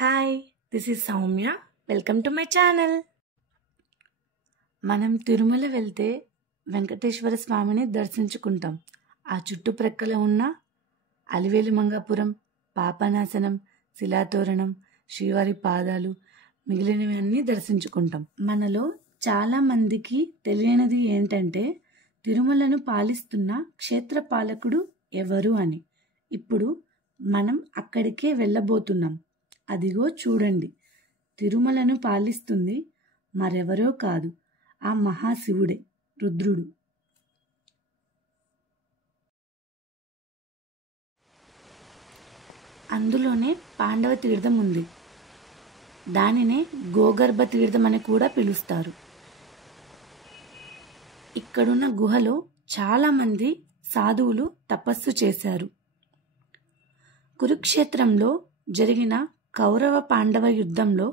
Hi, this is Soumya. Welcome to my channel. మనం తిరుమల వెళ్తే వెంకటేశ్వర స్వామిని దర్శించుకుంటాం. ఆ చుట్టుప్రక్కల ఉన్న అలివేలు మంగాపురం, పాపనాశనం, శిలాతోరణం, శ్రీవారి పాదాలు, మిగిలినవి అన్నీ దర్శించుకుంటాం. మనలో చాలా మందికి తెలియనిది ఏంటంటే తిరుమలను పాలిస్తున్న క్షేత్రపాలకుడు ఎవరు అని. ఇప్పుడు మనం అక్కడికే వెళ్ళబోతున్నాం. అదిగో చూడండి, తిరుమలను పాలిస్తుంది మరెవరో కాదు, ఆ మహాశివుడే, రుద్రుడు. అందులోనే పాండవ తీర్థం ఉంది. దానినే గోగర్భ తీర్థం అని కూడా పిలుస్తారు. ఇక్కడున్న గుహలో చాలామంది సాధువులు తపస్సు చేశారు. కురుక్షేత్రంలో జరిగిన కౌరవ పాండవ యుద్ధంలో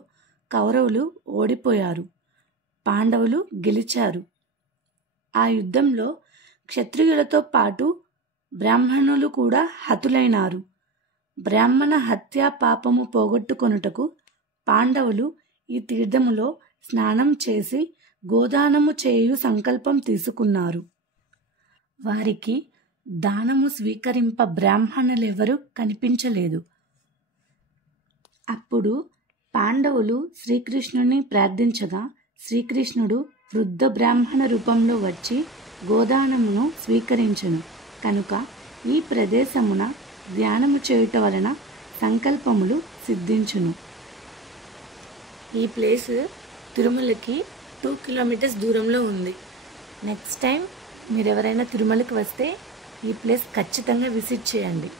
కౌరవులు ఓడిపోయారు, పాండవులు గెలిచారు. ఆ యుద్ధంలో క్షత్రియులతో పాటు బ్రాహ్మణులు కూడా హతులైనారు. బ్రాహ్మణ హత్యా పాపము పోగొట్టుకొనుటకు పాండవులు ఈ తీర్థములో స్నానం చేసి గోదానము చేయు సంకల్పం తీసుకున్నారు. వారికి దానము స్వీకరింప బ్రాహ్మణులెవరూ కనిపించలేదు. అప్పుడు పాండవులు శ్రీకృష్ణుని ప్రార్థించగా శ్రీకృష్ణుడు వృద్ధ బ్రాహ్మణ రూపంలో వచ్చి గోదానమును స్వీకరించెను. కనుక ఈ ప్రదేశమున ధ్యానము చేయుట వలన సంకల్పములు సిద్ధించును. ఈ ప్లేస్ తిరుమలకి 2 కిలోమీటర్స్ దూరంలో ఉంది. నెక్స్ట్ టైం మీరు ఎవరైనా తిరుమలకి వస్తే ఈ ప్లేస్ ఖచ్చితంగా విజిట్ చేయండి.